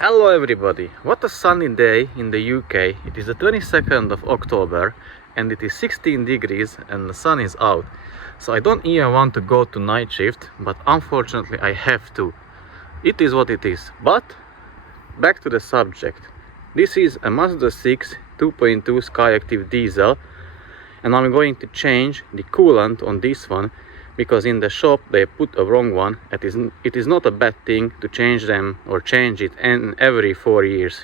Hello everybody! What a sunny day in the UK. It is the 22nd of October and it is 16 degrees and the sun is out. So I don't even want to go to night shift, but unfortunately I have to. It is what it is. But back to the subject. This is a Mazda 6 2.2 Skyactiv diesel and I'm going to change the coolant on this one because in the shop they put a wrong one. It is not a bad thing to change them or change it every 4 years.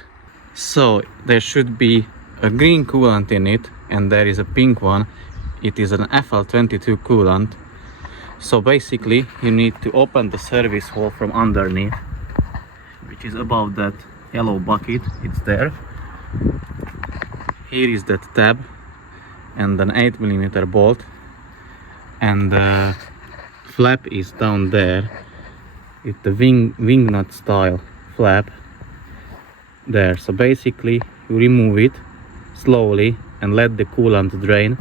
So there should be a green coolant in it and there is a pink one. It is an FL22 coolant. So basically you need to open the service hole from underneath, which is above that yellow bucket. It's there. Here is that tab and an 8mm bolt, and the flap is down there. It's the wing nut style flap there. So basically you remove it slowly and let the coolant drain,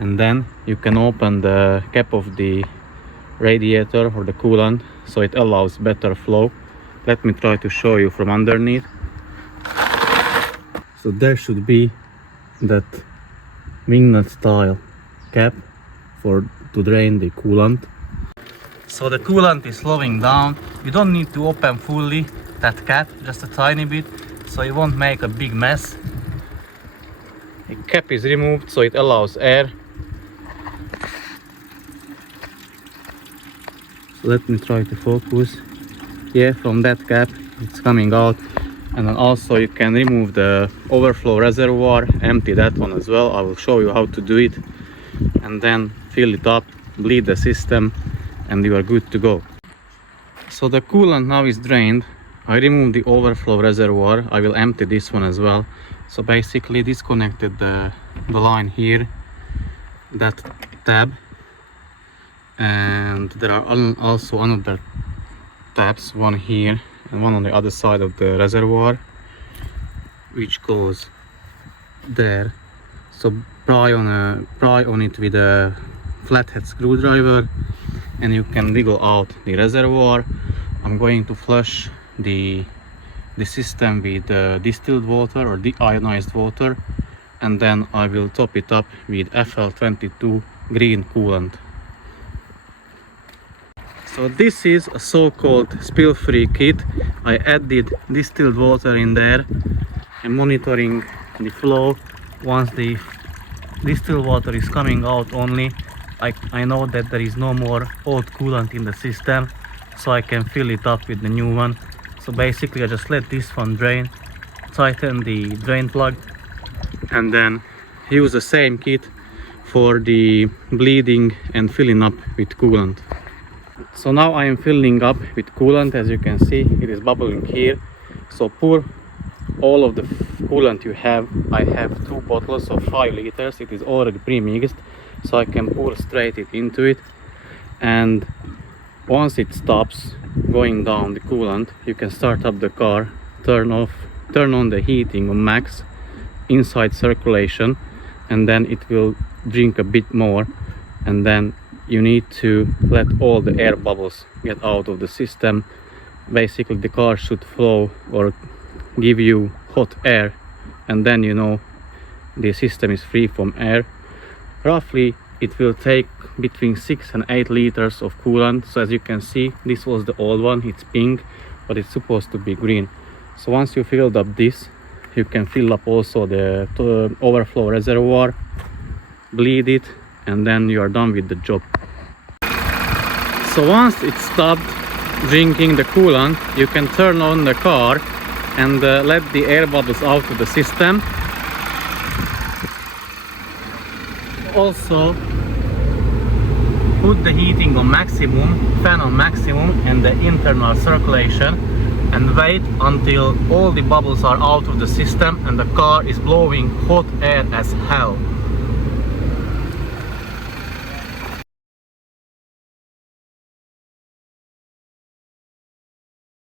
and then you can open the cap of the radiator or the coolant so it allows better flow. Let me try to show you from underneath. So there should be that wing nut style cap to drain the coolant. So the coolant is slowing down. You don't need to open fully that cap, just a tiny bit, so you won't make a big mess. The cap is removed so it allows air. So let me try to focus. Yeah, from that cap it's coming out. And then also you can remove the overflow reservoir, empty that one as well. I will show you how to do it, and then fill it up, bleed the system, and you are good to go. So the coolant now is drained. I removed the overflow reservoir. I will empty this one as well. So basically disconnected the line here, that tab, and there are also another tabs, one here and one on the other side of the reservoir, which goes there. So pry on it with a flathead screwdriver and you can wiggle out the reservoir. I'm going to flush the system with distilled water or deionized water, and then I will top it up with FL22 green coolant. So this is a so-called spill-free kit. I added distilled water in there. I'm monitoring the flow. Once the distilled water is coming out only, I know that there is no more old coolant in the system, so I can fill it up with the new one. So basically I just let this one drain, tighten the drain plug, and then use the same kit for the bleeding and filling up with coolant. So now I am filling up with coolant. As you can see, it is bubbling here. So pour all of the coolant you have. I have 2 bottles of 5 liters. It is already pre-mixed, so I can pour straight into it. And once it stops going down the coolant, you can start up the car, turn on the heating on max, inside circulation, and then it will drink a bit more, and then you need to let all the air bubbles get out of the system. Basically the car should flow or give you hot air, and then you know the system is free from air. Roughly it will take between 6 and 8 liters of coolant. So as you can see, this was the old one, it's pink, but it's supposed to be green. So once you filled up this, you can fill up also the overflow reservoir, bleed it, and then you are done with the job. So once it stopped drinking the coolant, you can turn on the car and let the air bubbles out of the system. Also put the heating on maximum, fan on maximum, and the internal circulation, and wait until all the bubbles are out of the system and the car is blowing hot air as hell.